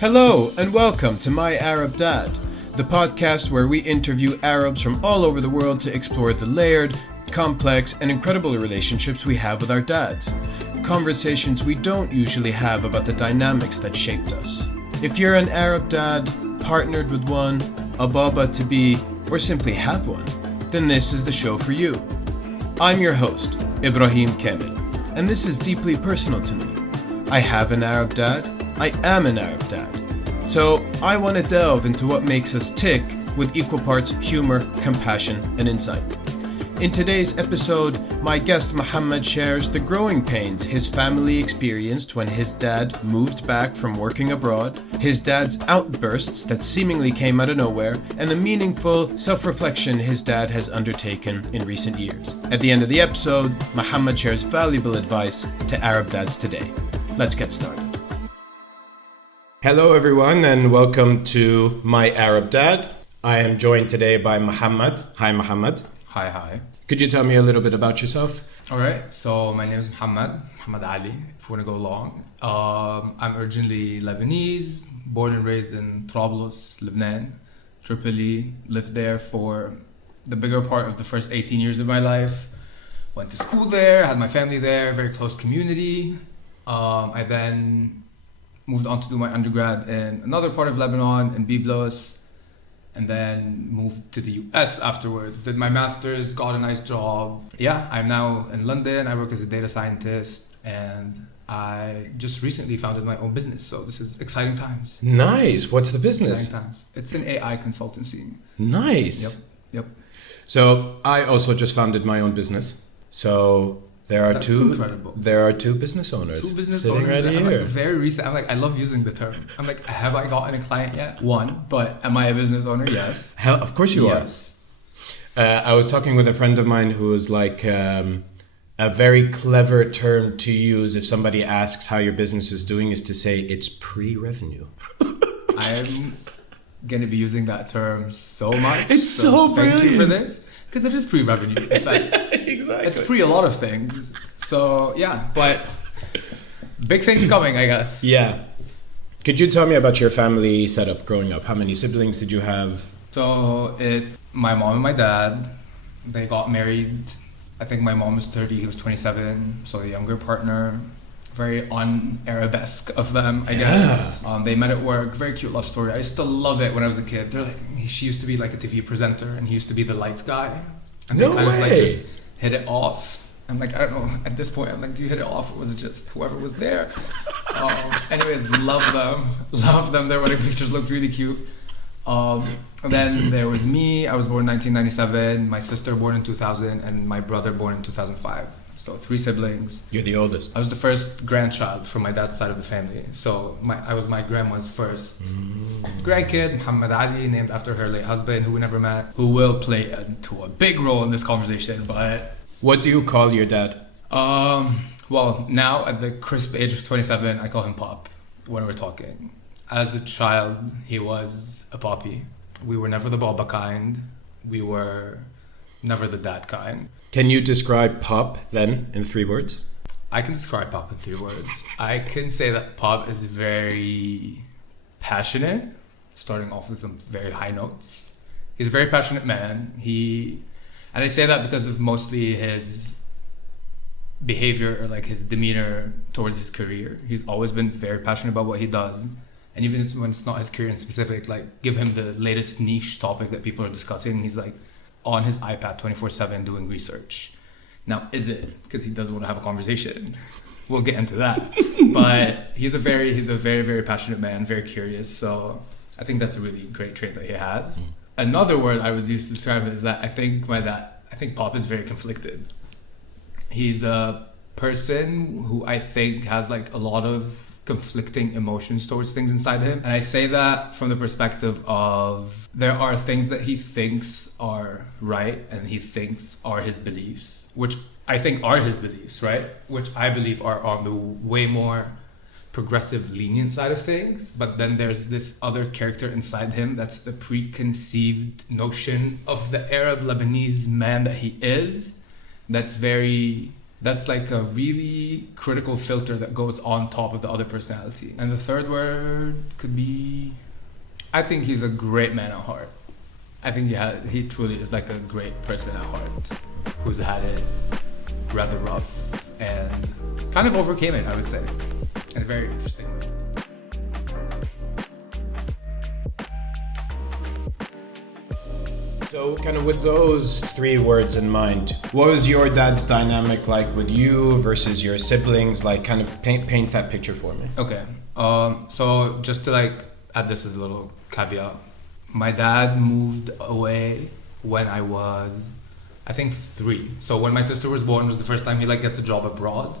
Hello and welcome to My Arab Dad, the podcast where we interview Arabs from all over the world to explore the layered, complex, and incredible relationships we have with our dads. Conversations we don't usually have about the dynamics that shaped us. If you're an Arab dad, partnered with one, a baba to be, or simply have one, then this is the show for you. I'm your host, Ibrahim Kamel, and this is deeply personal to me. I have an Arab dad. I am an Arab dad. So I want to delve into what makes us tick with equal parts humor, compassion, and insight. In today's episode, my guest Mohamad shares the growing pains his family experienced when his dad moved back from working abroad, his dad's outbursts that seemingly came out of nowhere, and the meaningful self-reflection his dad has undertaken in recent years. At the end of the episode, Mohamad shares valuable advice to Arab dads today. Let's get started. Hello everyone and welcome to My Arab Dad. I am joined today by Mohamad. Hi Mohamad. Hi. Could you tell me a little bit about yourself? Alright, so my name is Mohamad Ali, if you want to go long. I'm originally Lebanese, born and raised in Trablus, Lebanon, Tripoli, lived there for the bigger part of the first 18 years of my life. Went to school there, had my family there, very close community. I then moved on to do my undergrad in another part of Lebanon, in Byblos, and then moved to the US afterwards. Did my master's, got a nice job. Yeah, I'm now in London. I work as a data scientist, and I just recently founded my own business. So this is exciting times. Nice. What's the business? Exciting times. It's an AI consultancy. Nice. Yep. So I also just founded my own business. So That's incredible. There are two business owners. Sitting right here. Very recent. I love using the term. I'm like, have I gotten a client yet? One, but am I a business owner? Yes. Hell, of course you are. I was talking with a friend of mine who was like, a very clever term to use if somebody asks how your business is doing is to say it's pre-revenue. I'm going to be using that term so much. It's so brilliant. Thank you for this. Because it is pre-revenue, in fact. Exactly. It's pre a lot of things. So, yeah, but big things coming, I guess. Yeah. Could you tell me about your family setup growing up? How many siblings did you have? So, it's my mom and my dad. They got married. I think my mom was 30, he was 27. So, the younger partner. Very un-Arabesque of them, I guess. They met at work. Very cute love story. I used to love it when I was a kid. They're like, she used to be like a TV presenter, and he used to be the light guy. And they kind of like just hit it off. I'm like, I don't know. At this point, I'm like, do you hit it off, or was it just whoever was there? Anyways, love them. Their wedding pictures looked really cute. And then there was me. I was born in 1997. My sister born in 2000, and my brother born in 2005. So 3 siblings. You're the oldest. I was the first grandchild from my dad's side of the family. So I was my grandma's first grandkid, Mohamad Ali, named after her late husband, who we never met, who will play a big role in this conversation. But what do you call your dad? Well, now at the crisp age of 27, I call him Pop when we're talking. As a child, he was a poppy. We were never the baba kind. We were never the dad kind. Can you describe Pop then in 3 words? I can describe Pop in 3 words. I can say that Pop is very passionate, starting off with some very high notes. He's a very passionate man. And I say that because of mostly his behavior or like his demeanor towards his career. He's always been very passionate about what he does. And even when it's not his career in specific, like give him the latest niche topic that people are discussing, he's like on his iPad 24/7 doing research. Now, is it because he doesn't want to have a conversation? We'll get into that. But he's a very, very passionate man, very curious. So I think that's a really great trait that he has. Another word I would use to describe it is that I think Pop is very conflicted. He's a person who I think has like a lot of conflicting emotions towards things inside him. And I say that from the perspective of there are things that he thinks are right and he thinks are his beliefs, which I think are his beliefs, right? Which I believe are on the way more progressive, lenient side of things. But then there's this other character inside him that's the preconceived notion of the Arab Lebanese man that he is. That's very That's like a really critical filter that goes on top of the other personality. And the third word could be, I think he's a great man at heart. I think he truly is like a great person at heart who's had it rather rough and kind of overcame it, I would say, in a very interesting way. So, kind of with those 3 words in mind, what was your dad's dynamic like with you versus your siblings? Like, kind of paint that picture for me. Okay. So just to like add this as a little caveat, my dad moved away when I was, I think 3. So when my sister was born was the first time he like gets a job abroad.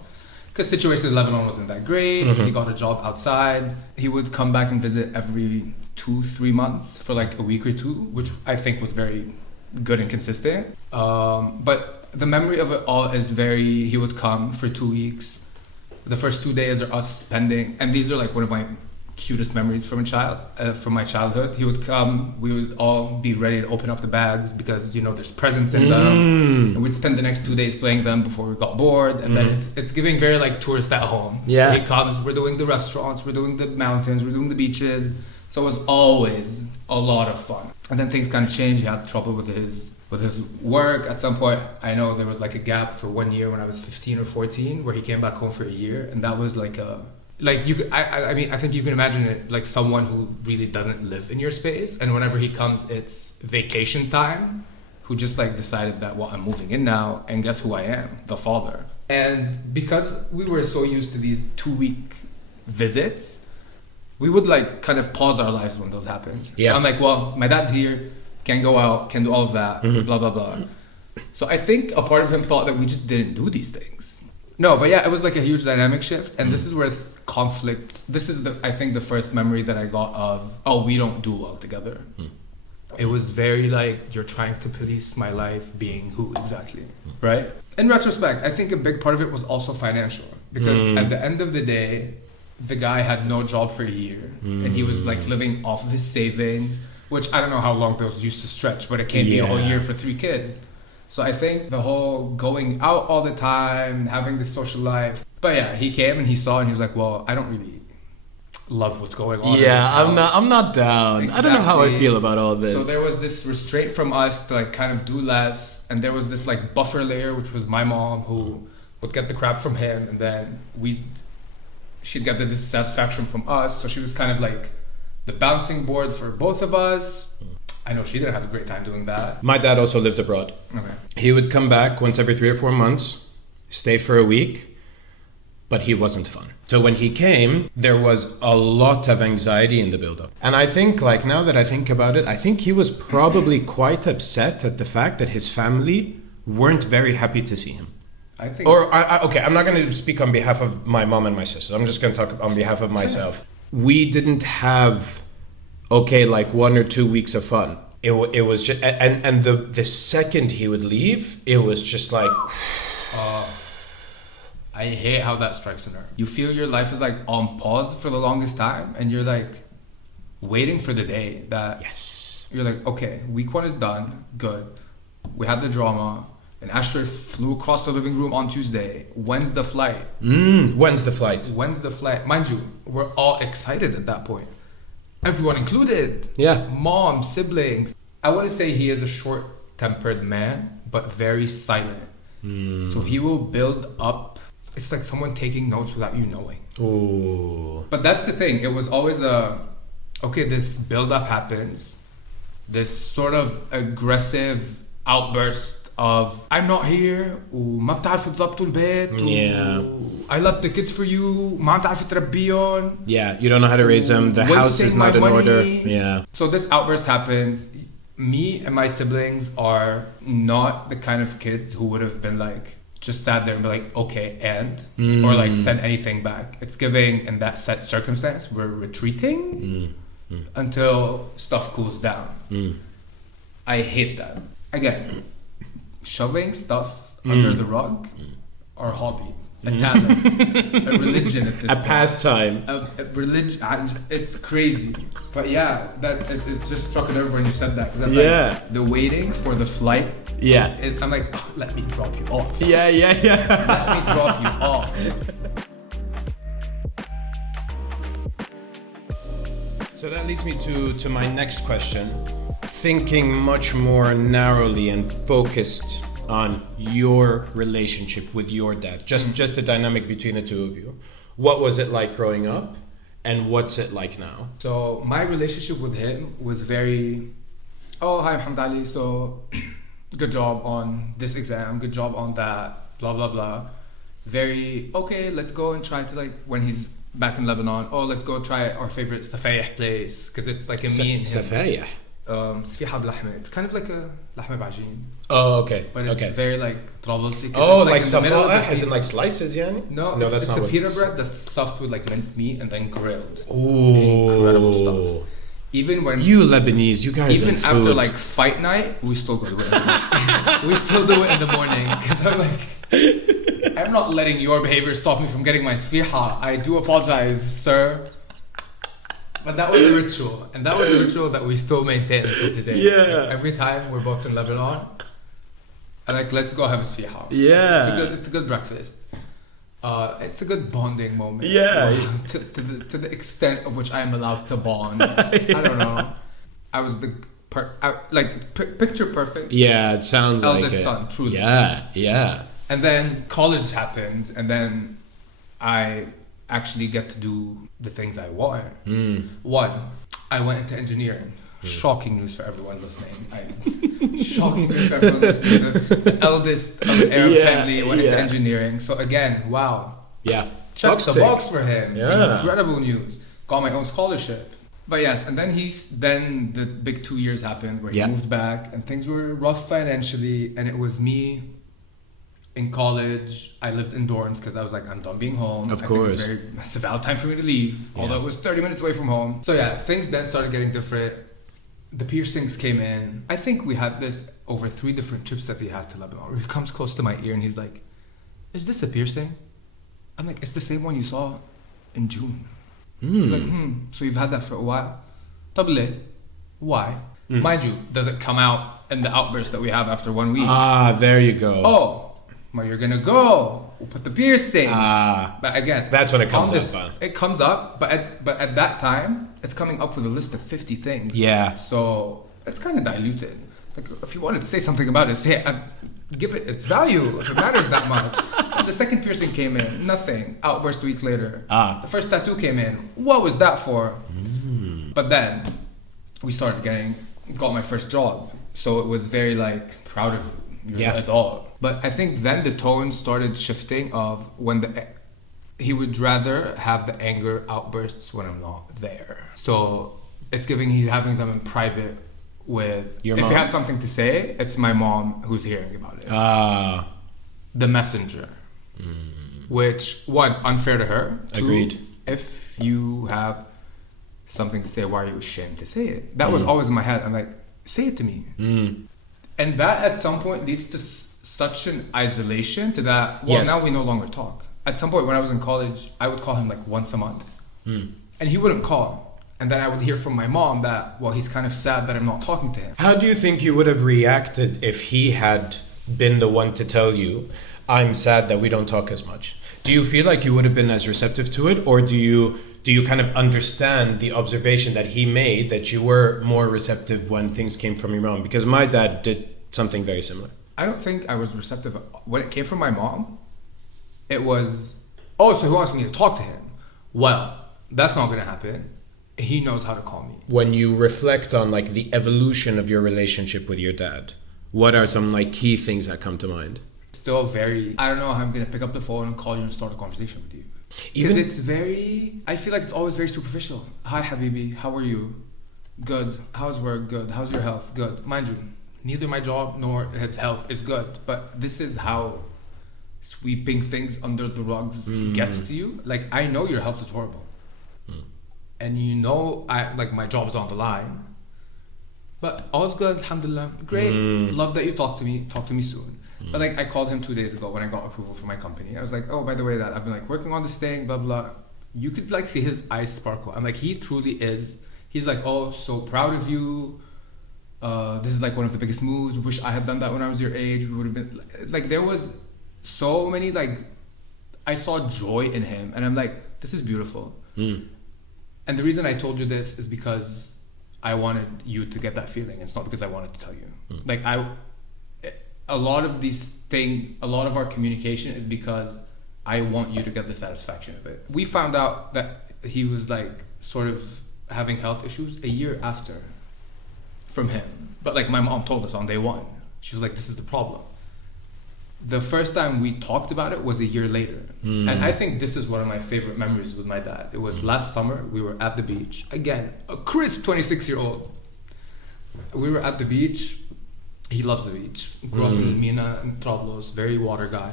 Because situation in Lebanon wasn't that great. Mm-hmm. He got a job outside. He would come back and visit every 2-3 months for like a week or 2, which I think was very good and consistent. But the memory of it all is he would come for 2 weeks. The first 2 days are us spending, and these are like one of my cutest memories from my childhood. He would come, we would all be ready to open up the bags because, you know, there's presents in them. And we'd spend the next 2 days playing them before we got bored. And then it's giving very like tourist at home. Yeah. So he comes, we're doing the restaurants, we're doing the mountains, we're doing the beaches. So it was always a lot of fun. And then things kind of changed. He had trouble with his work. At some point, I know there was like a gap for 1 year when I was 15 or 14 where he came back home for a year. And that was like I mean, I think you can imagine it like someone who really doesn't live in your space. And whenever he comes, it's vacation time, who just like decided that, well, I'm moving in now. And guess who I am? The father. And because we were so used to these 2-week visits, we would like kind of pause our lives when those happened. Yeah. So I'm like, well, my dad's here, can go out, can do all of that, blah, blah, blah. So I think a part of him thought that we just didn't do these things. No, but yeah, it was like a huge dynamic shift. And this is where conflict, this is I think the first memory that I got of, oh, we don't do well together. It was very like, you're trying to police my life being who exactly, right? In retrospect, I think a big part of it was also financial. Because at the end of the day, the guy had no job for a year and he was like living off of his savings, which I don't know how long those used to stretch, but it can't be a whole year for 3 kids. So I think the whole going out all the time, having this social life. But yeah, he came and he saw and he was like, well, I don't really love what's going on. Yeah, I'm not down. Exactly. I don't know how I feel about all this. So there was this restraint from us to like kind of do less. And there was this like buffer layer, which was my mom, who would get the crap from him. And then she'd get the dissatisfaction from us. So she was kind of like the bouncing board for both of us. I know she didn't have a great time doing that. My dad also lived abroad. Okay. He would come back once every 3 or 4 months, stay for a week, but he wasn't fun. So when he came, there was a lot of anxiety in the build-up. And I think, like, now that I think about it, I think he was probably quite upset at the fact that his family weren't very happy to see him. I think... Okay, I'm not going to speak on behalf of my mom and my sister. I'm just going to talk on behalf of myself. We didn't have, like 1 or 2 weeks of fun. It was just... And the second he would leave, it was just like... I hate how that strikes a nerve. You feel your life is like on pause for the longest time, and you're like waiting for the day that... Yes. You're like, okay, week 1 is done. Good. We had the drama. An asteroid flew across the living room on Tuesday. When's the flight? When's the flight? Mind you, we're all excited at that point. Everyone included. Yeah. Mom, siblings. I wouldn't say he is a short-tempered man, but very silent. So he will build up. It's like someone taking notes without you knowing. Ooh. But that's the thing. It was always this build-up happens. This sort of aggressive outburst of I'm not here وما بتعرفوا تظبطوا البيت I left the kids for you ما بتعرفوا تربيهم. Yeah, you don't know how to raise them. The house is not in order. Yeah. So this outburst happens. Me and my siblings are not the kind of kids who would have been like just sat there and be like okay and or like send anything back. It's giving in that set circumstance we're retreating until stuff cools down. I hate that. Again, shoving stuff under the rug, our hobby, a talent, a religion at this point. Pastime. A religion. It's crazy. But yeah, it's just struck a nerve when you said that. Cause I'm like, the waiting for the flight Yeah. I'm like, "Oh, let me drop you off. Yeah. Let me drop you off." So that leads me to my next question. Thinking much more narrowly and focused on your relationship with your dad, just the dynamic between the two of you. What was it like growing up, and what's it like now? So my relationship with him was very, "Oh, hi, Mohamad Ali. So good job on this exam, good job on that, blah, blah, blah." Very, "Okay, let's go and try to like," when he's back in Lebanon, "Oh, let's go try our favorite safayah place." Because it's like a me and him. Safayah? Sfiha b'lahma. It's kind of like a lahma b'ajin. Oh, okay. But it's very like Travelsi. Oh, like safayah, as in like slices, yeah? No, that's it's not a what pita bread that's stuffed with like minced meat and then grilled. Ooh. Incredible stuff. Even when you Lebanese, you guys, even and after food. like fight night, we still go do it. We still do it in the morning because I'm like, I'm not letting your behavior stop me from getting my sfiha. I do apologize, sir. But that was a ritual, and that was a ritual that we still maintain until today. Yeah. Like, every time we're both in Lebanon, I'm like, let's go have a sfiha. Yeah. It's a good breakfast. It's a good bonding moment. Yeah. To the extent of which I am allowed to bond. I don't know. I was picture perfect. Yeah, it sounds like eldest it. son, truly. Yeah. And then college happens, and then I actually get to do the things I want. One, I went into engineering. Shocking news for everyone listening. Shocking news for everyone listening. The eldest of an Arab family went into engineering. So again, wow. Yeah. Check the box for him. Yeah. Incredible news. Got my own scholarship. But yes, and then then the big 2 years happened where he moved back and things were rough financially, and it was me in college. I lived in dorms because I was like, I'm done being home. Of course. It's a valid time for me to leave, although it was 30 minutes away from home. So yeah, things then started getting different. The piercings came in. I think we had this over 3 different trips that he had to Lebanon. He comes close to my ear and he's like, "Is this a piercing?" I'm like, "It's the same one you saw in June." He's like, "So you've had that for a while?" طب ليه? Why? Mind you, does it come out in the outburst that we have after 1 week? Ah, there you go. Oh, well, you're gonna go. We'll put the piercing. But again, that's when it comes up. It comes up, but at that time, it's coming up with a list of 50 things. Yeah. So it's kind of diluted. Like, if you wanted to say something about it, say it. Give it its value if it matters that much. And the second piercing came in, nothing. Outburst a week later. The first tattoo came in. What was that for? But then we started got my first job. So it was very like, proud of you. You're an adult. But I think then the tone started shifting of when he would rather have the anger outbursts when I'm not there. So it's he's having them in private with your if mom. He has something to say, it's my mom who's hearing about it. The messenger. Which, one, unfair to her. Two, agreed. If you have something to say, why are you ashamed to say it? That was always in my head. I'm like, say it to me. And that at some point leads to such an isolation to that, now we no longer talk. At some point when I was in college, I would call him like once a month. And he wouldn't call. And then I would hear from my mom that, he's kind of sad that I'm not talking to him. How do you think you would have reacted if he had been the one to tell you, I'm sad that we don't talk as much? Do you feel like you would have been as receptive to it? Or do you kind of understand the observation that he made, that you were more receptive when things came from your mom? Because my dad did something very similar. I don't think I was receptive. When it came from my mom, it was, so he wants me to talk to him. Well, that's not going to happen. He knows how to call me. When you reflect on like the evolution of your relationship with your dad, what are some like key things that come to mind? Still very, I don't know how I'm going to pick up the phone and call you and start a conversation with you. Because it's very, I feel like it's always very superficial. Hi, Habibi, how are you? Good. How's work? Good. How's your health? Good. Mind you, neither my job nor his health is good. But this is how sweeping things under the rugs gets to you. Like, I know your health is horrible. And you know, my job is on the line. But all's good, alhamdulillah. Great. Love that you talk to me. Talk to me soon. But I called him 2 days ago when I got approval for my company. I was like, oh, by the way, that I've been working on this thing, blah, blah. You could see his eyes sparkle. I'm like, he truly is. He's like, oh, so proud of you. This is like one of the biggest moves. We wish I had done that when I was your age. We would have been like, there was so many, like, I saw joy in him, and I'm like, this is beautiful. And the reason I told you this is because I wanted you to get that feeling. It's not because I wanted to tell you. Like, a lot of our communication is because I want you to get the satisfaction of it. We found out that he was like sort of having health issues a year after from him. But like, my mom told us on day one. She was like, this is the problem. The first time we talked about it was a year later. And I think this is one of my favorite memories with my dad. It was last summer. We were at the beach. Again, a crisp 26-year-old. We were at the beach. He loves the beach. Grew up in Mina and Trablos. Very water guy.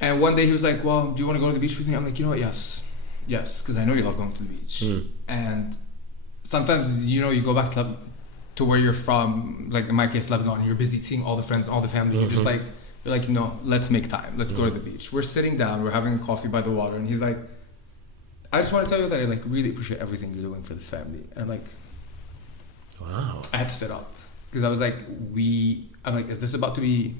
And one day he was like, well, do you want to go to the beach with me? I'm like, you know what? Yes, because I know you love going to the beach. And sometimes, you know, you go back to where you're from, like in my case, Lebanon, you're busy seeing all the friends, all the family. You're just like, you know, let's make time. Let's go to the beach. We're sitting down, we're having a coffee by the water, and he's like, I just want to tell you that I like really appreciate everything you're doing for this family. And I'm like, wow. I had to sit up because I was like, I'm like, is this about to be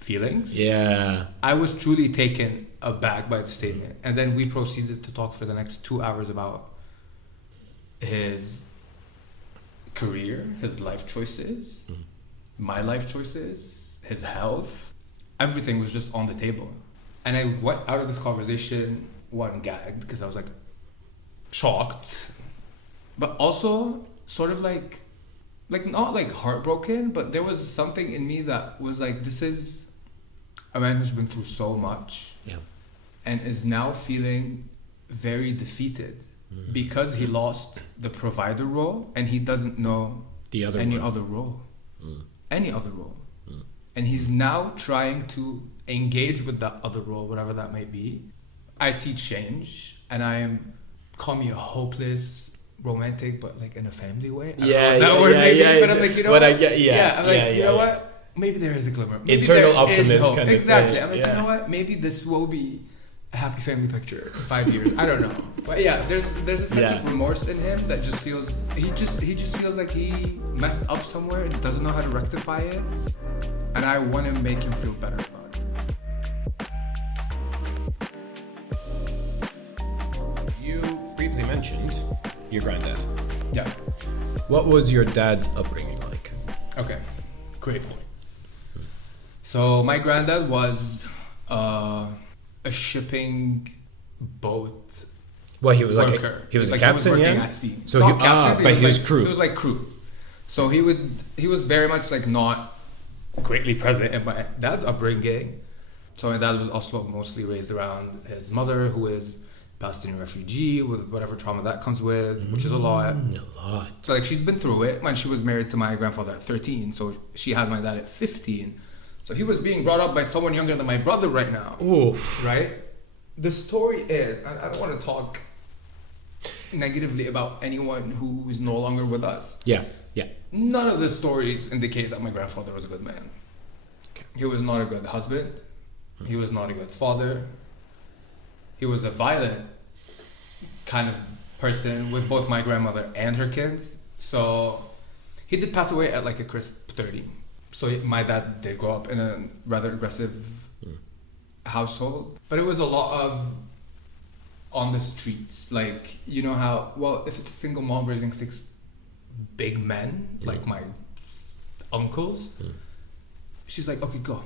feelings? Yeah. I was truly taken aback by the statement. And then we proceeded to talk for the next 2 hours about his career, his life choices, my life choices, his health. Everything was just on the table. And I went out of this conversation, one, gagged, because I was like shocked, but also sort of like not like heartbroken, but there was something in me that was like, this is a man who's been through so much and is now feeling very defeated because he lost the provider role and he doesn't know any other role. And he's now trying to engage with that other role, whatever that may be. I see change, and call me a hopeless romantic, but like in a family way. I don't know what that word may be, but I'm like, you know what? I'm like, you know what? Maybe there is a glimmer. Maybe internal optimism kind of exactly. thing. I'm like, you know what? Maybe this will be a happy family picture in 5 years. I don't know. But yeah, there's a sense of remorse in him that just feels, he just feels like he messed up somewhere and doesn't know how to rectify it. And I want to make him feel better about it. You briefly mentioned your granddad. Yeah. What was your dad's upbringing like? Okay, great point. So my granddad was a shipping boat. Well, he was worker. he was a like captain, he was working at sea. So not captain, but he was crew. He was like crew. So he was very much like not greatly present in my dad's upbringing. So my dad was also mostly raised around his mother, who is Palestinian refugee with whatever trauma that comes with, which is a lot. So like, she's been through it. When she was married to my grandfather at 13, so she had my dad at 15. So he was being brought up by someone younger than my brother right now. Oof. Right? The story is, I don't want to talk negatively about anyone who is no longer with us. Yeah. None of the stories indicate that my grandfather was a good man. He was not a good husband. He was not a good father. He was a violent kind of person with both my grandmother and her kids. So he did pass away at like a crisp 30. So my dad did grow up in a rather aggressive household. But it was a lot of on the streets. Like, you know how, well, if it's a single mom raising 6 big men, like my uncles, she's like, okay, go.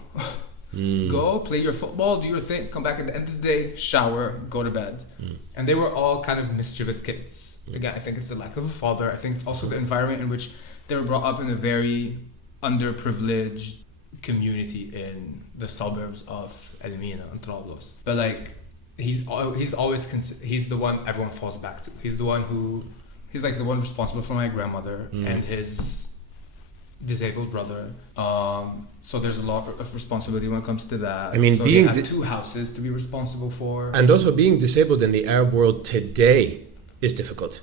Go, play your football, do your thing, come back at the end of the day, shower, go to bed. And they were all kind of mischievous kids. Again, I think it's the lack of a father. I think it's also the environment in which they were brought up in a very underprivileged community in the suburbs of El Mina and Trablos. But like, he's the one everyone falls back to. He's like the one responsible for my grandmother and his disabled brother. So there's a lot of responsibility when it comes to that. I mean, so being they had 2 houses to be responsible for. And also being disabled in the Arab world today is difficult.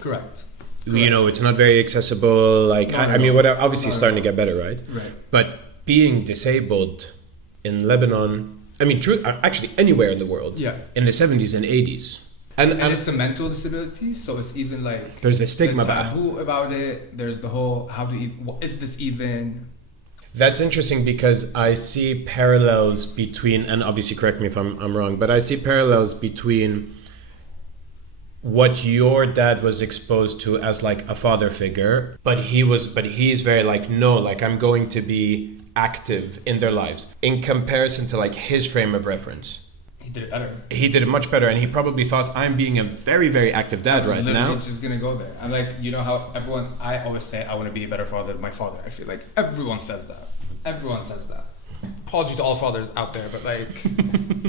Correct. You know, it's not very accessible. Like, I mean, obviously it's starting to get better, right? Right. But being disabled in Lebanon, I mean, actually anywhere in the world, in the 70s and 80s, And it's a mental disability, so it's even like there's the stigma about it. There's the whole what is this even? That's interesting because I see parallels between, and obviously correct me if I'm wrong, but I see parallels between what your dad was exposed to as like a father figure, but he's very like, no, like I'm going to be active in their lives in comparison to like his frame of reference. He did it better. He did it much better, and he probably thought, I'm being a very, very active dad right now. I'm just gonna go there. I'm like, you know how I always say I want to be a better father than my father. I feel like everyone says that. Apology to all fathers out there, but like,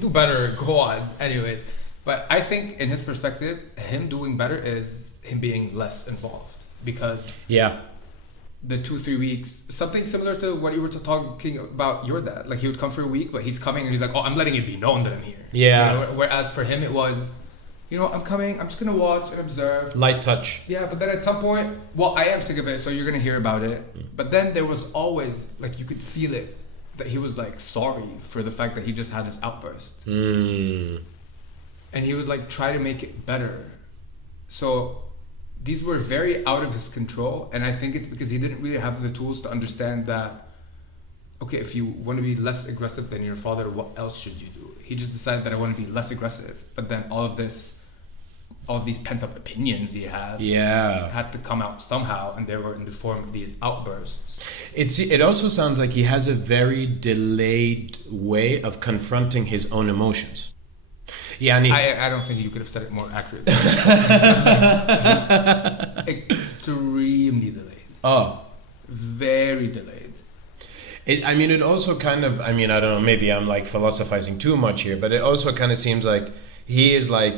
do better, go on. Anyways, but I think in his perspective, him doing better is him being less involved, because the 2-3 weeks, something similar to what you were talking about your dad. Like he would come for a week, but he's coming and he's like, oh, I'm letting it be known that I'm here. Yeah. You know? Whereas for him it was, you know, I'm coming, I'm just going to watch and observe. Light touch. Yeah, but then at some point, well, I am sick of it, so you're going to hear about it. But then there was always, like you could feel it, that he was like sorry for the fact that he just had his outburst. And he would like try to make it better. So these were very out of his control, and I think it's because he didn't really have the tools to understand that, okay, if you want to be less aggressive than your father, what else should you do? He just decided that I want to be less aggressive, but then all of these pent-up opinions he had had to come out somehow, and they were in the form of these outbursts. It also sounds like he has a very delayed way of confronting his own emotions. Yeah, I don't think you could have said it more accurately. Extremely delayed. Oh. Very delayed. It also kind of, I don't know, maybe I'm like philosophizing too much here, but it also kind of seems like he is like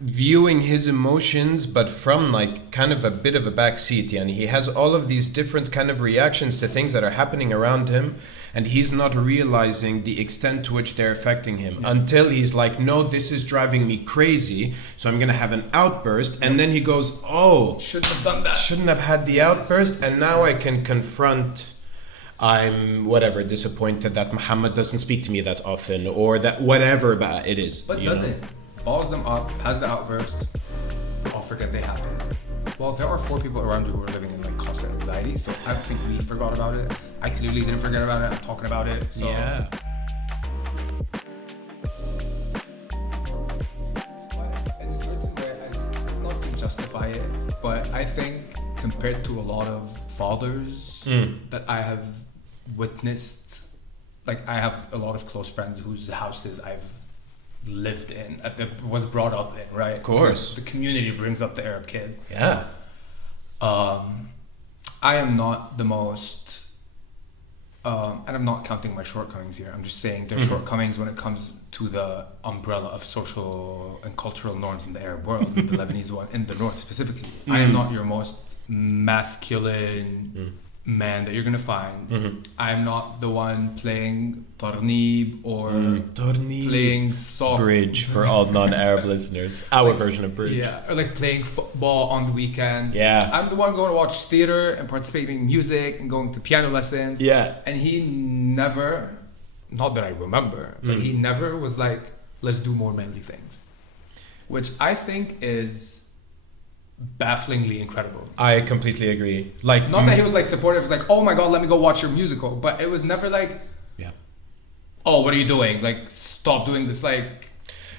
viewing his emotions, but from like kind of a bit of a backseat. And he has all of these different kind of reactions to things that are happening around him, and he's not realizing the extent to which they're affecting him until he's like, no, this is driving me crazy, so I'm gonna have an outburst. And then he goes, oh, shouldn't have done that, shouldn't have had the outburst, and now I can confront, I'm disappointed that Mohamad doesn't speak to me that often, or that whatever it is. But doesn't balls them up, has the outburst, I'll forget they happened. Well, there are 4 people around you who are living in like constant anxiety, so I don't think we forgot about it. I clearly didn't forget about it. I'm talking about it. So. Yeah. But in a certain way, it's not to justify it, but I think compared to a lot of fathers that I have witnessed, like I have a lot of close friends whose houses I've lived in, was brought up in, right? Of course. Because the community brings up the Arab kid. Yeah. I am not the most, and I'm not counting my shortcomings here. I'm just saying there's shortcomings when it comes to the umbrella of social and cultural norms in the Arab world, the Lebanese one, in the north specifically. I am not your most masculine man that you're gonna find. I'm not the one playing tarnib or playing soccer. Bridge for all non-Arab listeners. Our version of bridge. Yeah, or like playing football on the weekends. Yeah. I'm the one going to watch theater and participating in music and going to piano lessons. Yeah. And he never, not that I remember, but he never was like, let's do more manly things. Which I think is bafflingly incredible. I completely agree. Like, not that he was like supportive, like, oh my god, let me go watch your musical, but it was never like, oh, what are you doing? Like, stop doing this, like.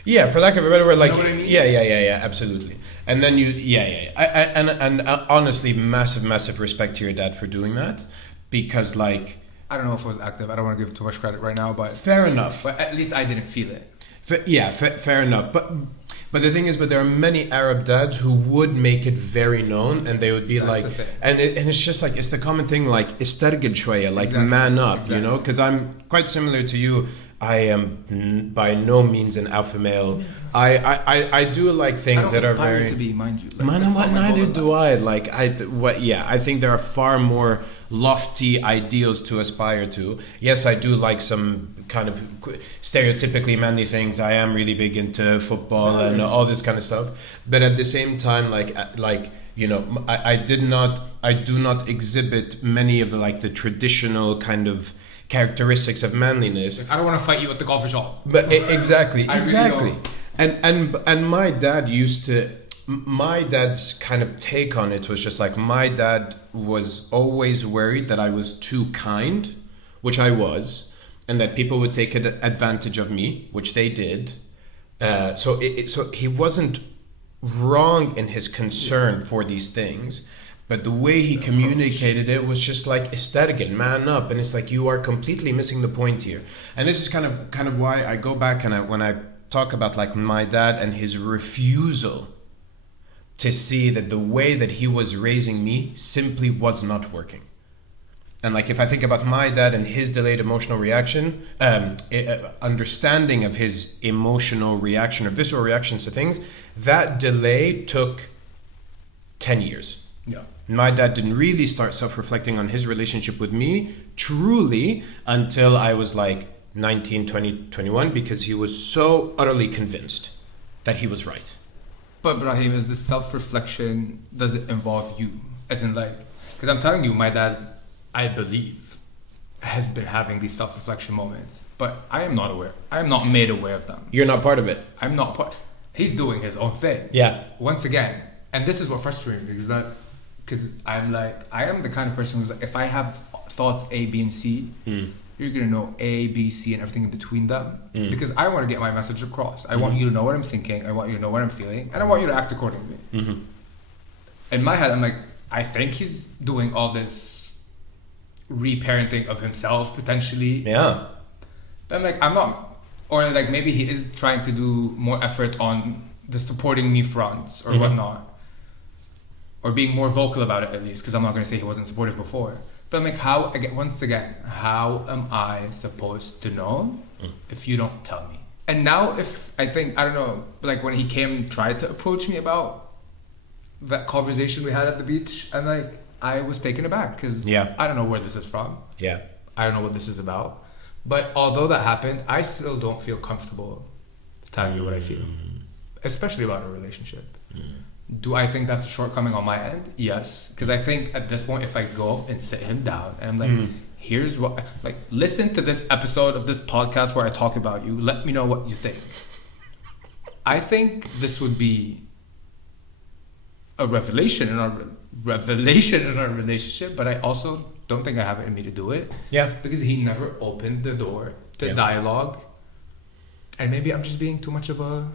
Yeah, for lack of a better word, like, you know what I mean? Yeah, absolutely. And then and honestly, massive respect to your dad for doing that, because like, I don't know if it was active. I don't want to give too much credit right now, but fair enough. But at least I didn't feel it. Fair enough. But the thing is, there are many Arab dads who would make it very known, and they would be That's like, and it's just like, it's the common thing, like, istargil shoya, like, exactly. man up, Exactly. you know? Because I'm quite similar to you. I am by no means an alpha male. I do like things that are very. to be, mind you. Like, neither do I. Like, I think there are far more lofty ideals to aspire to. Yes, I do like some kind of stereotypically manly things. I am really big into football and all this kind of stuff. But at the same time, like you know, I do not exhibit many of the traditional kind of characteristics of manliness. Like, I don't want to fight you at the coffee shop. But exactly. Really And my dad's kind of take on it was just like, my dad was always worried that I was too kind, which I was, and that people would take advantage of me, which they did. So he wasn't wrong in his concern for these things, but the way he communicated it was just like, aesthetic and man up, and it's like, you are completely missing the point here. And this is kind of why I go back and when I talk about like my dad and his refusal to see that the way that he was raising me simply was not working. And like, if I think about my dad and his delayed emotional reaction, understanding of his emotional reaction or visceral reactions to things, that delay took 10 years. Yeah. My dad didn't really start self-reflecting on his relationship with me truly until I was like 19, 20, 21, because he was so utterly convinced that he was right. But Ibrahim, is the self-reflection, does it involve you? As in like, because I'm telling you, my dad, I believe, has been having these self-reflection moments, but I am not aware. I am not made aware of them. You're not part of it. I'm not part. He's doing his own thing. Yeah. Once again, and this is what frustrates me, because I'm like, I am the kind of person who's like, if I have thoughts A, B, and C, you're gonna know A, B, C, and everything in between them, because I want to get my message across. I want you to know what I'm thinking. I want you to know what I'm feeling, and I want you to act accordingly. In my head, I'm like, I think he's doing all this reparenting of himself potentially. Yeah. But I'm like, I'm not. Or like, maybe he is trying to do more effort on the supporting me fronts or whatnot, or being more vocal about it at least, because I'm not going to say he wasn't supportive before. But I'm like, how am I supposed to know if you don't tell me? And now if I think, I don't know, like when he came and tried to approach me about that conversation we had at the beach, and like, I was taken aback because I don't know where this is from. Yeah. I don't know what this is about. But although that happened, I still don't feel comfortable telling you what I feel, especially about a relationship. Do I think that's a shortcoming on my end? Yes. Because I think at this point, if I go and sit him down and I'm like, here's what, like, listen to this episode of this podcast where I talk about you. Let me know what you think. I think this would be a revelation in our relationship, but I also don't think I have it in me to do it. Yeah. Because he never opened the door to dialogue. And maybe I'm just being too much of a,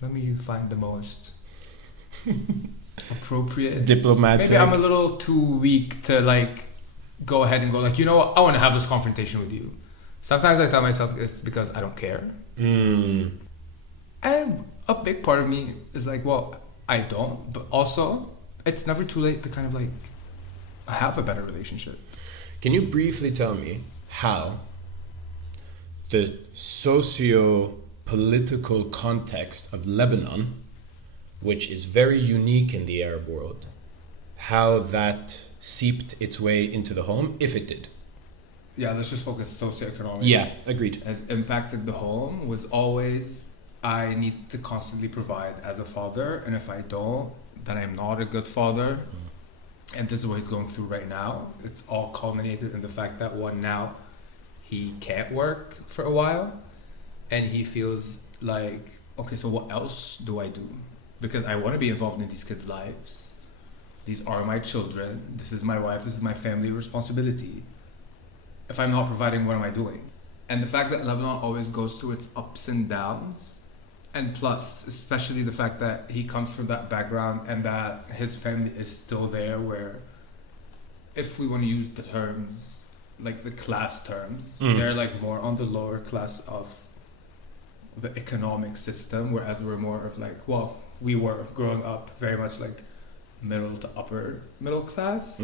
let me find the most appropriate, diplomatic. Maybe I'm a little too weak to like go ahead and go like, you know what, I want to have this confrontation with you. Sometimes I tell myself it's because I don't care. And a big part of me is like, well, I don't, but also it's never too late to kind of like have a better relationship. Can you briefly tell me how the socio-political context of Lebanon, which is very unique in the Arab world, how that seeped its way into the home, if it did? Yeah, let's just focus socioeconomic. Yeah, agreed. Has impacted the home was always, I need to constantly provide as a father, and if I don't, then I'm not a good father. And this is what he's going through right now. It's all culminated in the fact that now he can't work for a while, and he feels like, okay, so what else do I do? Because I want to be involved in these kids' lives. These are my children. This is my wife. This is my family responsibility. If I'm not providing, what am I doing? And the fact that Lebanon always goes through its ups and downs, and plus, especially the fact that he comes from that background and that his family is still there, where if we want to use the terms, like the class terms, they're like more on the lower class of the economic system, whereas we're more of like, well, we were growing up very much like middle to upper middle class.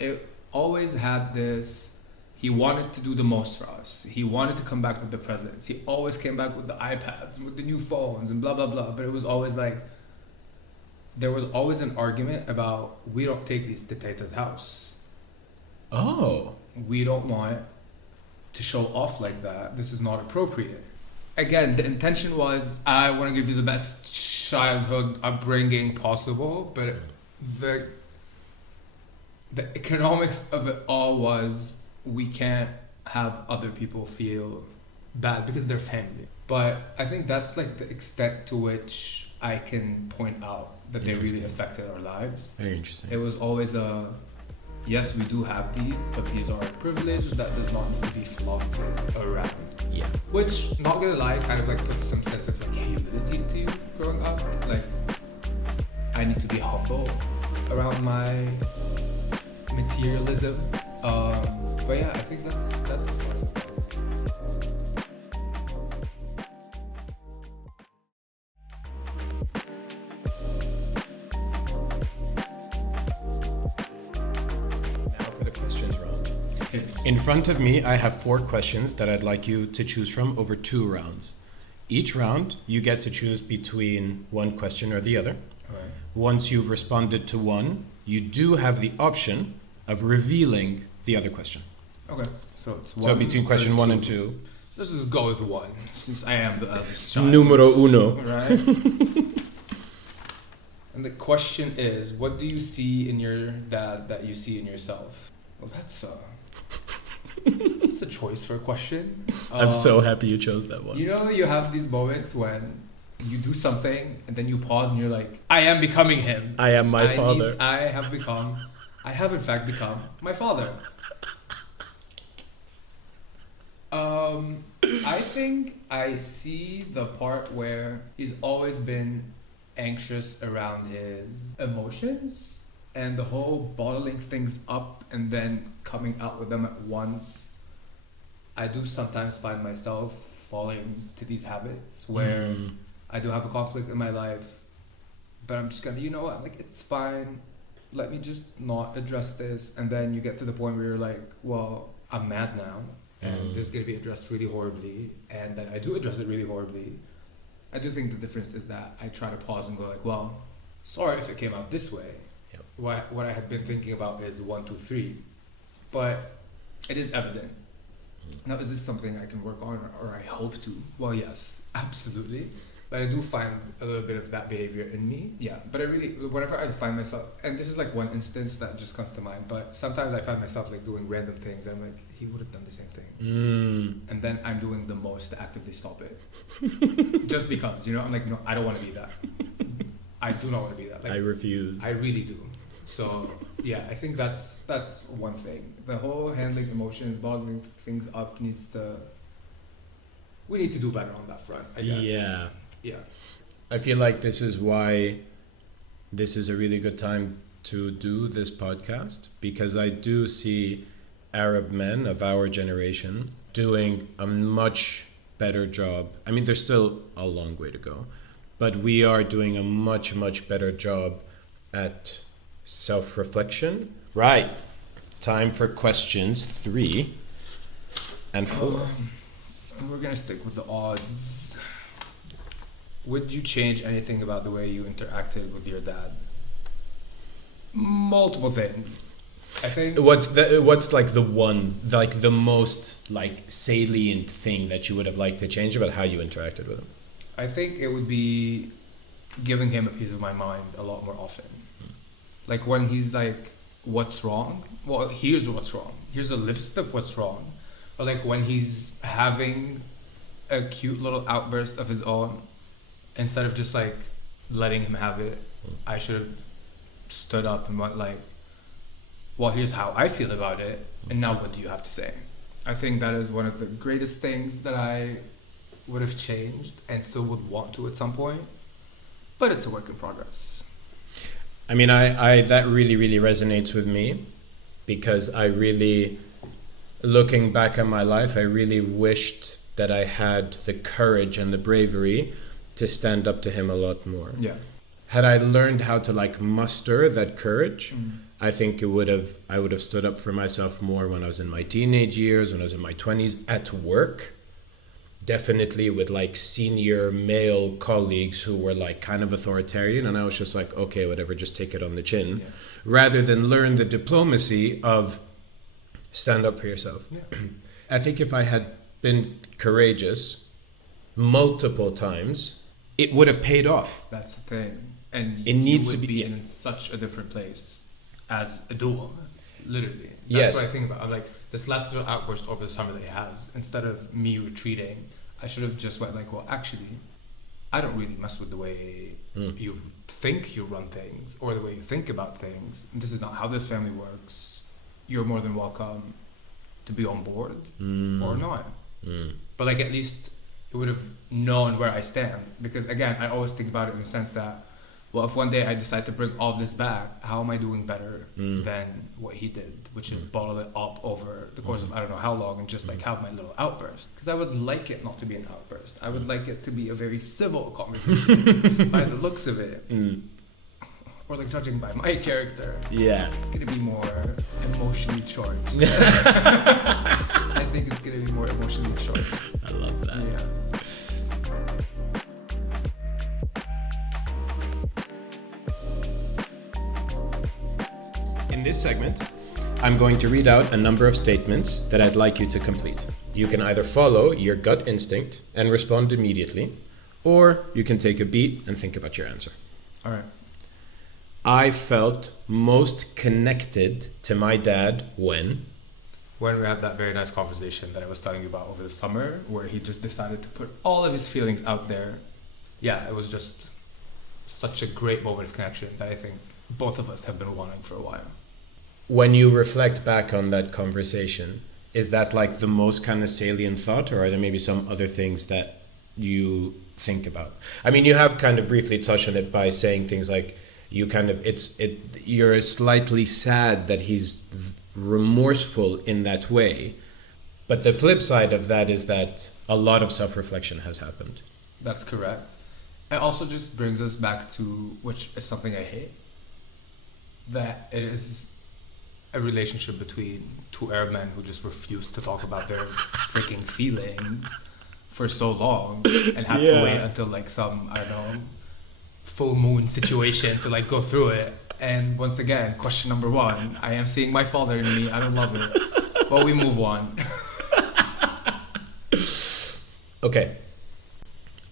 It always had this, he wanted to do the most for us. He wanted to come back with the presents. He always came back with the iPads and with the new phones and blah, blah, blah. But it was always like, there was always an argument about, we don't take these to Tata's house. Oh. We don't want to show off like that. This is not appropriate. Again, the intention was, I want to give you the best childhood upbringing possible, but the economics of it all was, we can't have other people feel bad because they're family. But I think that's like the extent to which I can point out that they really affected our lives. Very interesting. It was always yes, we do have these, but these are a privilege that does not need to be flaunted around. Yeah. Which, not gonna lie, kind of like puts some sense of like humility into you growing up. Like, I need to be humble around my materialism. But yeah, I think that's as far as it goes. In front of me, I have 4 questions that I'd like you to choose from over 2 rounds. Each round, you get to choose between one question or the other. Right. Once you've responded to one, you do have the option of revealing the other question. Okay, so it's one. So between question 1 and 2. Let's just go with 1, since I am the eldest child. Numero uno. Right. And the question is, what do you see in your dad that you see in yourself? Well, that's a choice for a question. I'm so happy you chose that one. You know, you have these moments when you do something and then you pause and you're like, I am becoming him. I am my father. I have in fact become my father. I think I see the part where he's always been anxious around his emotions. And the whole bottling things up and then coming out with them at once. I do sometimes find myself falling to these habits where I do have a conflict in my life, but I'm just gonna, you know what, like, it's fine. Let me just not address this. And then you get to the point where you're like, well, I'm mad now and this is gonna be addressed really horribly. And then I do address it really horribly. I do think the difference is that I try to pause and go like, well, sorry if it came out this way. What I had been thinking about is 1, 2, 3, but it is evident. Now, is this something I can work on, or I hope to? Well, yes, absolutely. But I do find a little bit of that behavior in me. Yeah, but I really, whenever I find myself, and this is like one instance that just comes to mind, but sometimes I find myself like doing random things, and I'm like, he would have done the same thing. And then I'm doing the most to actively stop it. Just because, you know, I'm like, no, I don't want to be that. I do not want to be that. Like, I refuse. I really do. So yeah, I think that's one thing. The whole handling emotions, bottling things up we need to do better on that front, I guess. Yeah. I feel like this is why this is a really good time to do this podcast, because I do see Arab men of our generation doing a much better job. I mean, there's still a long way to go, but we are doing a much, much better job at self-reflection. Right. Time for questions 3 and 4. We're gonna stick with the odds. Would you change anything about the way you interacted with your dad? Multiple things. I think. What's like the one, like the most like salient thing that you would have liked to change about how you interacted with him? I think it would be giving him a piece of my mind a lot more often. Like when he's like, what's wrong? Well, here's what's wrong. Here's a list of what's wrong. Or like when he's having a cute little outburst of his own, instead of just like letting him have it, I should have stood up and went like, well, here's how I feel about it. And now what do you have to say? I think that is one of the greatest things that I would have changed and still would want to at some point. But it's a work in progress. I mean, I that really, really resonates with me, because I really, looking back at my life, I really wished that I had the courage and the bravery to stand up to him a lot more. Yeah. Had I learned how to like muster that courage, I think I would have stood up for myself more when I was in my teenage years, when I was in my 20s, at work. Definitely with like senior male colleagues who were like kind of authoritarian, and I was just like, okay, whatever, just take it on the chin, rather than learn the diplomacy of stand up for yourself. I think if I had been courageous multiple times, it would have paid off. That's the thing, and it needs to be in such a different place as a duo, literally. Yes. That's what I think about. I'm like, this last little outburst over the summer that he has, instead of me retreating, I should have just went like, well, actually, I don't really mess with the way you think you run things or the way you think about things. This is not how this family works. You're more than welcome to be on board or not. But like at least it would have known where I stand. Because again, I always think about it in the sense that, well, if one day I decide to bring all of this back, how am I doing better than what he did, which is bottle it up over the course of I don't know how long and just like have my little outburst. Because I would like it not to be an outburst. I would like it to be a very civil conversation by the looks of it. Or like judging by my character. Yeah. It's going to be more emotionally charged. I think it's going to be more emotionally charged. I love that. Yeah. In this segment, I'm going to read out a number of statements that I'd like you to complete. You can either follow your gut instinct and respond immediately, or you can take a beat and think about your answer. All right. I felt most connected to my dad when we had that very nice conversation that I was telling you about over the summer, where he just decided to put all of his feelings out there. Yeah, it was just such a great moment of connection that I think both of us have been wanting for a while. When you reflect back on that conversation, is that like the most kind of salient thought, or are there maybe some other things that you think about? I mean, you have kind of briefly touched on it by saying things like you're slightly sad that he's remorseful in that way. But the flip side of that is that a lot of self-reflection has happened. That's correct. It also just brings us back to, which is something I hate, that it is a relationship between two Arab men who just refuse to talk about their freaking feelings for so long and have to wait until like some, I don't know, full moon situation to like go through it. And once again, question number one, I am seeing my father in me. I don't love it. But we move on. Okay.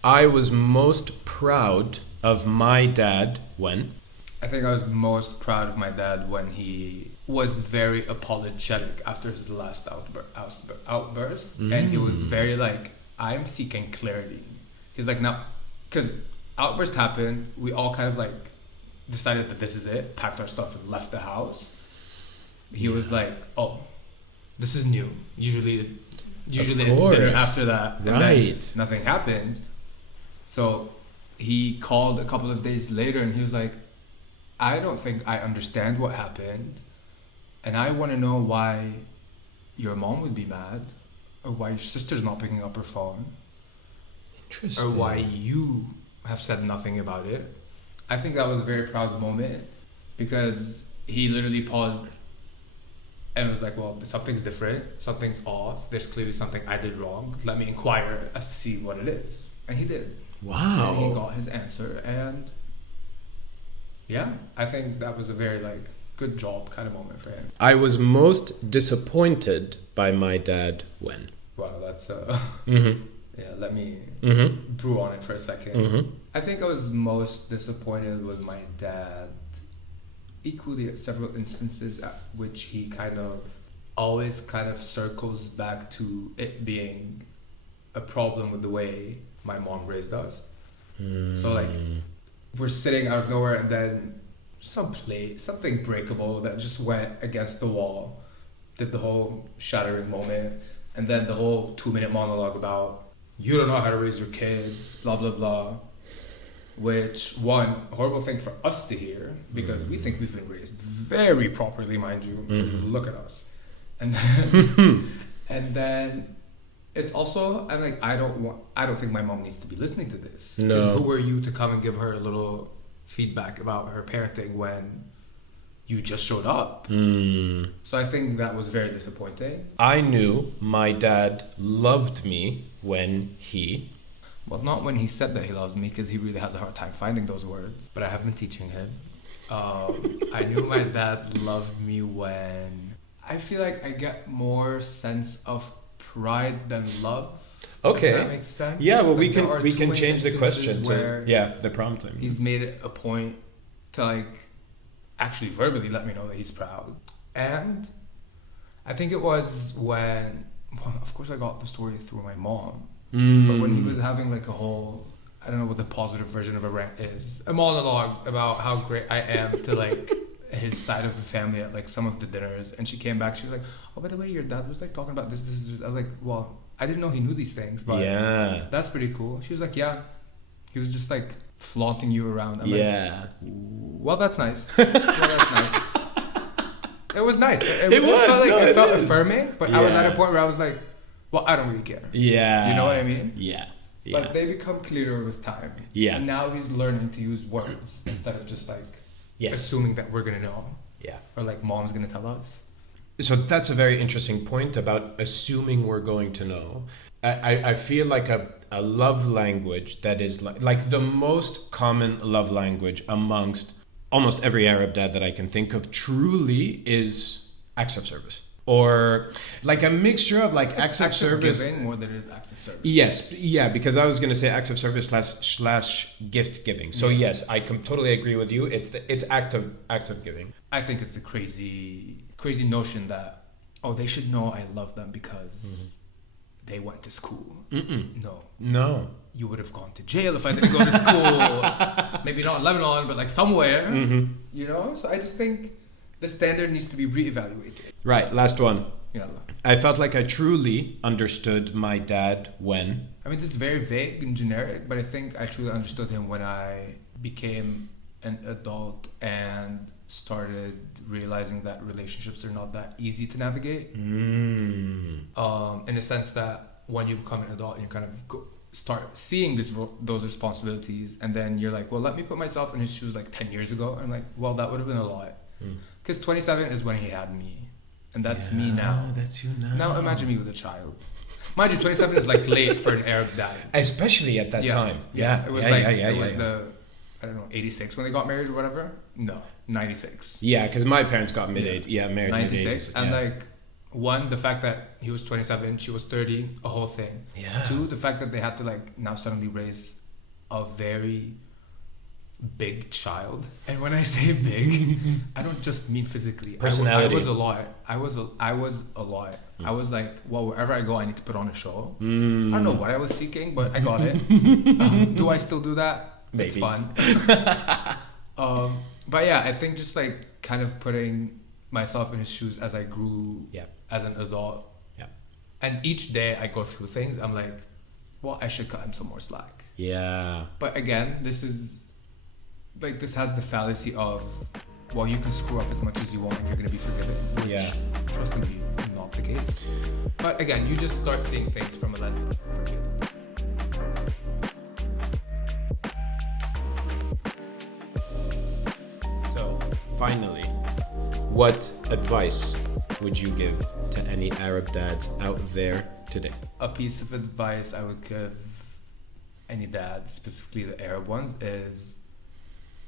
I was most proud of my dad when? I think I was most proud of my dad when he was very apologetic after his last outburst. And he was very like, I'm seeking clarity. He's like, no, because outburst happened. We all kind of like decided that this is it, packed our stuff and left the house. He was like, oh, this is new. Usually it's dinner after that. And then nothing happens. So he called a couple of days later and he was like, I don't think I understand what happened. And I want to know why your mom would be mad, or why your sister's not picking up her phone. Interesting. Or why you have said nothing about it. I think that was a very proud moment because he literally paused and was like, well, something's different, something's off, there's clearly something I did wrong. Let me inquire as to see what it is. And he did. Wow. And he got his answer, and yeah, I think that was a very like good job kind of moment for him. I was most disappointed by my dad when? Wow, that's yeah, let me Mm-hmm. brew on it for a second. Mm-hmm. I think I was most disappointed with my dad equally at several instances at which he kind of always kind of circles back to it being a problem with the way my mom raised us. So like we're sitting out of nowhere and then something breakable that just went against the wall, did the whole shattering moment, and then the whole 2-minute monologue about you don't know how to raise your kids, blah blah blah. Which, one, horrible thing for us to hear because we think we've been raised very properly, mind you. Look at us. And then, and then it's also, I'm like, I don't think my mom needs to be listening to this. No. Because who are you to come and give her a little feedback about her parenting when you just showed up? So I think that was very disappointing. I knew my dad loved me when he... Well, not when he said that he loved me, because he really has a hard time finding those words. But I have been teaching him. I knew my dad loved me when I feel like I get more sense of pride than love. Okay. If that makes sense. Yeah, well, Like, we can change the question to the prompt. I mean. He's made it a point to like actually verbally let me know that he's proud. And I think it was when, well, of course I got the story through my mom. But when he was having like a whole, I don't know what the positive version of a rant is, a monologue about how great I am to like his side of the family at like some of the dinners, and she came back, she was like, oh, by the way, your dad was like talking about this. I was like, well, I didn't know he knew these things, but that's pretty cool. She was like, yeah, he was just like flaunting you around. I'm like, well, that's nice. It was nice. It felt affirming, but I was at a point where I was like, well, I don't really care. Yeah. Do you know what I mean? Yeah. But they become clearer with time. Yeah. And now he's learning to use words instead of just like assuming that we're going to know. Yeah. Or like mom's going to tell us. So that's a very interesting point about assuming we're going to know. I feel like a love language that is like the most common love language amongst almost every Arab dad that I can think of truly is acts of service. Or like a mixture of like acts of service. Giving more than it is acts of service. Yes, yeah, because I was going to say acts of service slash gift giving. So yes, I totally agree with you. It's act of giving. I think it's a crazy notion that they should know I love them because they went to school. No. You would have gone to jail if I didn't go to school. Maybe not in Lebanon, but like somewhere. You know? So I just think the standard needs to be reevaluated. Right, last one. Yeah. I felt like I truly understood my dad when... I mean, this is very vague and generic, but I think I truly understood him when I became an adult and started realizing that relationships are not that easy to navigate. In a sense that when you become an adult and you kind of start seeing those responsibilities, and then you're like, well, let me put myself in his shoes like 10 years ago. And I'm like, well, that would have been a lot. Because 27 is when he had me. And that's me now. That's you now. Now imagine me with a child. Mind you, 27 is like late for an Arab dad. Especially at that time. Yeah. It was the, I don't know, 86 when they got married or whatever? No, 96. Yeah, because my parents got married 96. And like, one, the fact that he was 27, she was 30, a whole thing. Yeah. Two, the fact that they had to like now suddenly raise a very big child. And when I say big, I don't just mean physically. Personality. I was a lot. I was a lot. I was like, well, wherever I go, I need to put on a show. I don't know what I was seeking, but I got it. Do I still do that? Maybe. It's fun. But yeah, I think just like kind of putting myself in his shoes as I grew as an adult. Yeah. And each day I go through things, I'm like, well, I should cut him some more slack. Yeah. But again, this has the fallacy of, well, you can screw up as much as you want and you're going to be forgiven. Which, trust me, not the case. But again, you just start seeing things from a lens of forgiveness. So, finally, what advice would you give to any Arab dads out there today? A piece of advice I would give any dad, specifically the Arab ones, is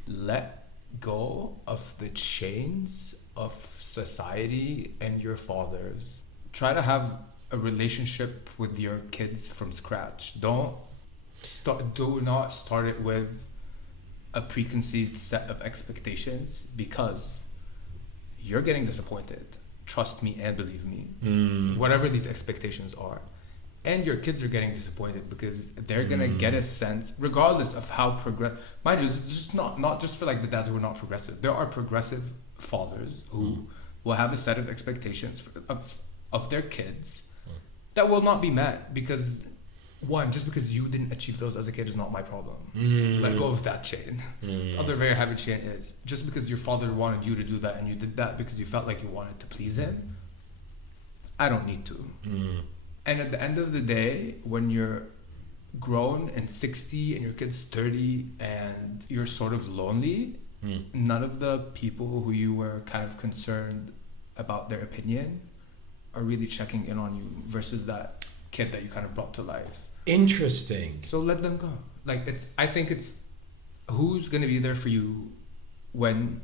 let go of the chains of society and your fathers. Try to have a relationship with your kids from scratch. Do not start it with a preconceived set of expectations, because you're getting disappointed. Trust me and believe me. Whatever these expectations are. And your kids are getting disappointed because they're going to get a sense, regardless of how progressive. Mind you, this is just not just for like the dads who are not progressive. There are progressive fathers who will have a set of expectations of their kids that will not be met because, one, just because you didn't achieve those as a kid is not my problem. Let go of that chain. The other very heavy chain is, just because your father wanted you to do that and you did that because you felt like you wanted to please him, I don't need to. And at the end of the day, when you're grown and 60 and your kid's 30 and you're sort of lonely, none of the people who you were kind of concerned about their opinion are really checking in on you versus that kid that you kind of brought to life. Interesting. So let them go. I think it's who's going to be there for you when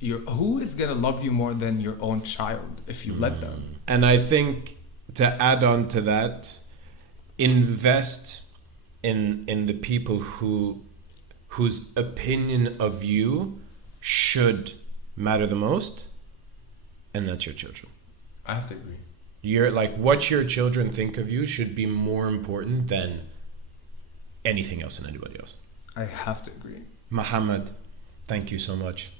who is going to love you more than your own child if you let them. And I think, to add on to that, invest in the people whose opinion of you should matter the most, and that's your children. I have to agree. You're like, what your children think of you should be more important than anything else and anybody else. I have to agree. Mohamad, thank you so much.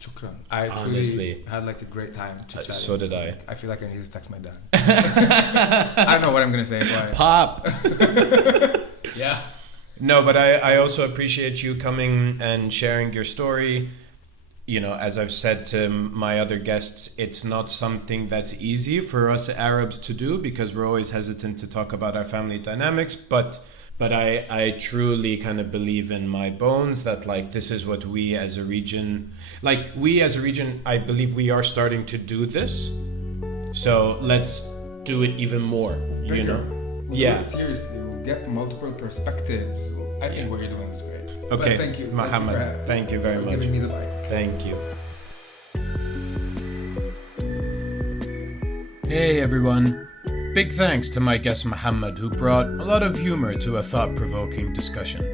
Shukran. I Honestly, truly had like a great time to chat. So did I. I feel like I need to text my dad. I don't know what I'm gonna say. Why? Pop. Yeah. No, but I also appreciate you coming and sharing your story. You know, as I've said to my other guests, it's not something that's easy for us Arabs to do because we're always hesitant to talk about our family dynamics. But I truly kind of believe in my bones that like this is what we as a region, I believe we are starting to do this. So let's do it even more, you know? Yeah. Seriously, we'll get multiple perspectives. I think what you're doing is great. Okay, but thank you. Mohamad, thank you very much. Giving me the mic. Thank you. Hey everyone. Big thanks to my guest Mohamad, who brought a lot of humor to a thought-provoking discussion.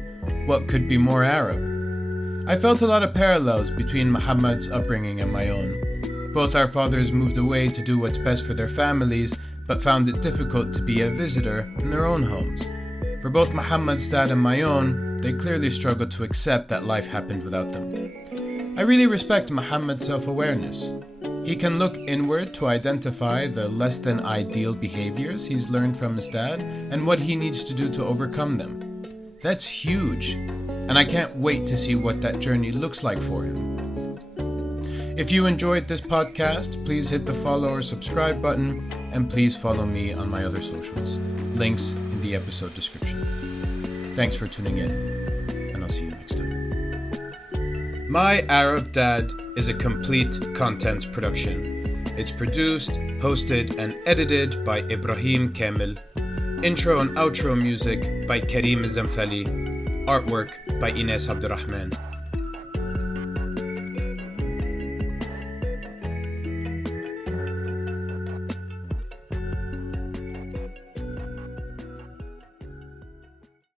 What could be more Arab? I felt a lot of parallels between Mohamad's upbringing and my own. Both our fathers moved away to do what's best for their families, but found it difficult to be a visitor in their own homes. For both Mohamad's dad and my own, they clearly struggled to accept that life happened without them. I really respect Mohamad's self-awareness. He can look inward to identify the less than ideal behaviors he's learned from his dad and what he needs to do to overcome them. That's huge, and I can't wait to see what that journey looks like for him. If you enjoyed this podcast, please hit the follow or subscribe button, and please follow me on my other socials. Links in the episode description. Thanks for tuning in, and I'll see you next time. My Arab Dad is a complete content production. It's produced, hosted, and edited by Ibrahim Kamel. Intro and outro music by Karim Zamfali. Artwork by Enas Abdel Rahman.